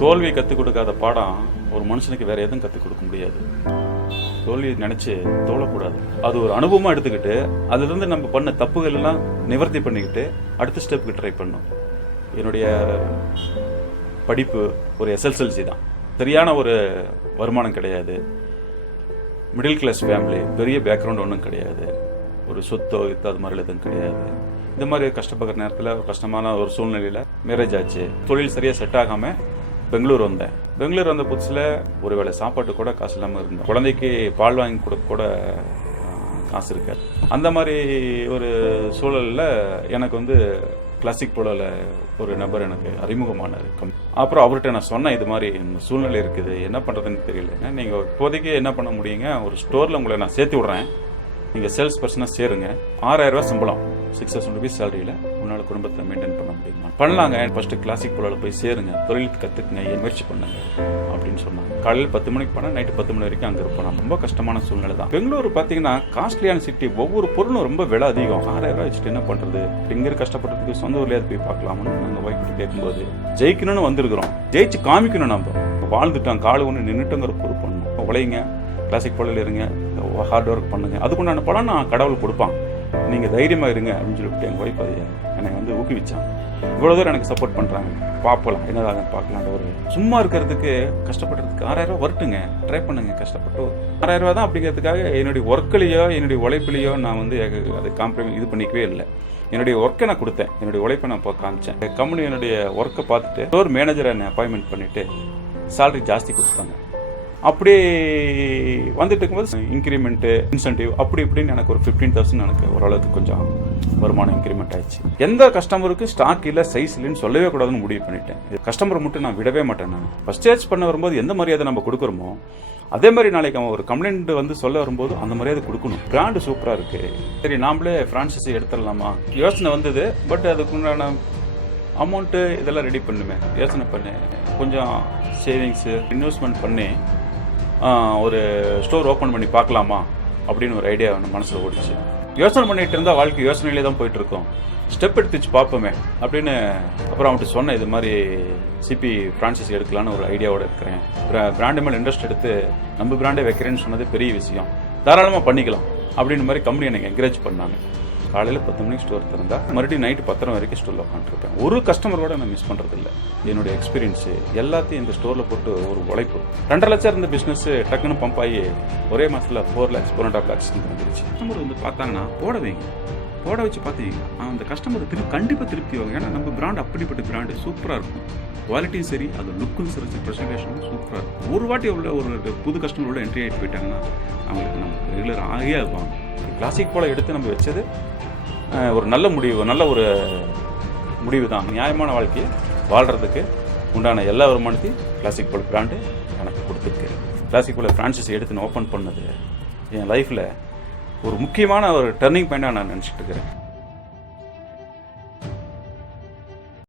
தோல்வியை கற்றுக் கொடுக்காத பாடம் ஒரு மனுஷனுக்கு வேற எதுவும் கற்றுக் கொடுக்க முடியாது. தோல்வியை நினச்சி தோழக்கூடாது. அது ஒரு அனுபவமாக எடுத்துக்கிட்டு அதுலேருந்து நம்ம பண்ண தப்புகள் எல்லாம் நிவர்த்தி பண்ணிக்கிட்டு அடுத்த ஸ்டெப்புக்கு ட்ரை பண்ணோம். என்னுடைய படிப்பு ஒரு எஸ்எஸ்எல்சி தான். சரியான ஒரு வருமானம் கிடையாது. மிடில் கிளாஸ் ஃபேமிலி, பெரிய பேக்ரவுண்ட் ஒன்றும் கிடையாது. ஒரு சொத்தோ இது அது மாதிரி எதுவும் கிடையாது. இந்த மாதிரி கஷ்டப்படுற நேரத்தில் ஒரு கஷ்டமான ஒரு சூழ்நிலையில் மேரேஜ் ஆச்சு. தொழில் சரியாக செட் ஆகாமல் பெங்களூர் வந்தேன். பெங்களூர் வந்த புதுசில் ஒரு வேளை சாப்பாட்டு கூட காசு இல்லாமல் இருந்தேன். குழந்தைக்கு பால் வாங்கி கொடுக்க கூட காசு இருக்காது. அந்த மாதிரி ஒரு சூழலில் எனக்கு வந்து கிளாசிக் போல ஒரு நபர் எனக்கு அறிமுகமானார். அப்புறம் அவர்கிட்ட நான் சொன்னேன், இது மாதிரி இந்த சூழ்நிலை இருக்குது, என்ன பண்ணுறதுன்னு தெரியல. நீங்கள் இப்போதைக்கு என்ன பண்ண முடியுங்க, ஒரு ஸ்டோரில் உங்களை நான் சேர்த்து விட்றேன், நீங்கள் சேல்ஸ் பர்சனாக சேருங்க, 6000 ரூபா சம்பளம், 6000 ருபீஸ் சேலரியில் உன்னால் குடும்பத்தை மெயின்டைன் பண்ண முடியுமா? பண்ணலாங்க, ஃபஸ்ட்டு கிளாசிக் போல போய் சேருங்க, தொழிலுக்கு கற்றுக்குங்க, முயற்சி பண்ணுங்க அப்படின்னு சொன்னாங்க. காலையில் 10 மணிக்கு போனால் நைட்டு 10 மணி வரைக்கும் அங்கே இருப்போம். ரொம்ப கஷ்டமான சூழ்நிலை தான். பெங்களூர் பார்த்தீங்கன்னா காஸ்ட்லியான சிட்டி, ஒவ்வொரு பொருளும் ரொம்ப விலை அதிகம். 6000 ரூபா வச்சுட்டு என்ன பண்ணுறது? இங்கே கஷ்டப்படுறதுக்கு சொந்த ஊர்லேயே போய் பார்க்கலாம்னு நாங்கள் ஒய்ஃப்ட்டு கேட்கும்போது, ஜெயிக்கணும்னு வந்திருக்கிறோம், ஜெயிச்சு காமிக்கணும், நம்ம வாழ்ந்துட்டோம், காலு ஒன்று நின்றுட்டோங்கிற பொறுப்பு பண்ணணும். உழைங்க, கிளாசிக் போல இருங்க, ஹார்ட் ஒர்க் பண்ணுங்க, அதுக்குண்டான படம் நான் கடவுள் கொடுப்பான், நீங்கள் தைரியமாக இருங்க அப்படின்னு சொல்லிட்டு எங்கள் ஒய்ஃப் அதை என்னை வந்து ஊக்குவிச்சாங்க. இவ்வளோ தூரம் எனக்கு சப்போர்ட் பண்ணுறாங்க. பார்க்கலாம், என்னதாக பார்க்கலான்ற ஒரு சும்மா இருக்கிறதுக்கு கஷ்டப்படுறதுக்கு 6000 ரூபா வரட்டுங்க, ட்ரை பண்ணுங்க, கஷ்டப்பட்டு 6000 ரூபா தான் அப்படிங்கிறதுக்காக என்னுடைய ஒர்க்கிலையோ என்னுடைய உழைப்பிலையோ நான் வந்து அதை காம்ப்ரமைஸ் இது பண்ணிக்கவே இல்லை. என்னுடைய ஒர்க்கை நான் கொடுத்தேன், என்னுடைய உழைப்பை நான் காமிச்சேன். கம்பெனி என்னுடைய ஒர்க்கை பார்த்துட்டு ஒரு மேனேஜரை என்னை அப்பாயின்மெண்ட் பண்ணிவிட்டு சேலரி ஜாஸ்தி கொடுத்தாங்க. அப்படி வந்துட்டு இருக்கும்போது இன்க்ரிமெண்ட்டு, இன்சென்டிவ் அப்படி இப்படின்னு எனக்கு ஒரு 15,000 எனக்கு ஓரளவுக்கு கொஞ்சம் வருமானம் இன்க்ரிமெண்ட் ஆயிடுச்சு. எந்த கஸ்டமருக்கு ஸ்டாக் இல்லை, சைஸ் இல்லைன்னு சொல்லவே கூடாதுன்னு முடிவு பண்ணிட்டேன். கஸ்டமரை மட்டும் நான் விடவே மாட்டேன். நான் ஃபர்ஸ்ட் சேல்ஸ் பண்ண வரும்போது எந்த மரியாதை நம்ம கொடுக்குறோமோ அதே மாதிரி நாளைக்கு அவன் ஒரு கம்ப்ளைண்ட் வந்து சொல்ல வரும்போது அந்த மரியாதை கொடுக்கணும். பிராண்டு சூப்பராக இருக்குது, சரி நாமளே ஃப்ரான்ச்சைஸி எடுத்துடலாமா யோசனை வந்தது. பட் அதுக்குண்டான அமௌண்ட்டு இதெல்லாம் ரெடி பண்ணுமே யோசனை பண்ணி கொஞ்சம் சேவிங்ஸு இன்வெஸ்ட்மெண்ட் பண்ணி ஒரு ஸ்டோர் ஓப்பன் பண்ணி பார்க்கலாமா அப்படின்னு ஒரு ஐடியா மனசில் ஓடிச்சு. யோசனை பண்ணிகிட்டு இருந்தால் வாழ்க்கை யோசனையிலே தான் போயிட்டுருக்கோம். ஸ்டெப் எடுத்துச்சு பார்ப்போமே அப்படின்னு அப்புறம் அவன்கிட்ட சொன்னேன், இது மாதிரி சிபி ஃப்ரான்ச்சைஸி எடுக்கலான்னு ஒரு ஐடியாவோடு இருக்கிறேன், பிராண்டு மேலே இன்ட்ரெஸ்ட் எடுத்து நம்ம பிராண்டே வைக்கிறேன்னு சொன்னது பெரிய விஷயம், தாராளமாக பண்ணிக்கலாம் அப்படின்னு மாதிரி கம்பெனி எனக்கு என்கரேஜ் பண்ணாங்க. காலையில் 10 மணிக்கு ஸ்டோர் திறந்தா மறுபடியும் நைட்டு 10 வரைக்கும் ஸ்டோரில் உட்காந்துருப்பேன். ஒரு கஸ்டமரோட நான் மிஸ் பண்ணுறது இல்லை. என்னுடைய எக்ஸ்பீரியன்ஸு எல்லாத்தையும் இந்த ஸ்டோரில் போட்டு ஒரு உழைப்பு. 2.5 லட்சம் இருந்த பிஸ்னஸ் டக்குன்னு பம்ப் ஆகி ஒரே மாதத்தில் 4 lakhs 4.5 lakhs வந்துருச்சு. கஸ்டமர் வந்து பார்த்தாங்கன்னா போட வைங்க, போட வச்சு பார்த்தீங்கன்னா அந்த கஸ்டமர் கண்டிப்பாக திருப்தி ஆகும். ஏன்னா நம்ம பிராண்ட் அப்படிப்பட்ட பிராண்டு சூப்பராக இருக்கும், குவாலிட்டியும் சரி, அது லுக்கும் சரி, ப்ரெசன்டேஷனும் சூப்பராக இருக்கும். ஒரு வாட்டி ஒரு புது கஸ்டமரோட என்ட்ரி ஆகிட்டு போயிட்டாங்கன்னா அவங்களுக்கு நமக்கு ரெகுலர் ஆகியே இருப்பாங்க. கிளாசிக் போல எடுத்து நம்ம வச்சது ஒரு நல்ல முடிவு, நல்ல ஒரு முடிவு தான். நியாயமான வாழ்க்கையை வாழ்கிறதுக்கு உண்டான எல்லா வருமானத்தையும் கிளாசிக் போல் பிராண்டு எனக்கு கொடுத்துருக்கு. கிளாசிக் போல் ஃப்ரான்ச்சைஸி எடுத்து நான் ஓப்பன் பண்ணது என் லைஃப்பில் ஒரு முக்கியமான ஒரு டர்னிங் பாயிண்டாக நான் நினச்சிட்டு இருக்கிறேன்.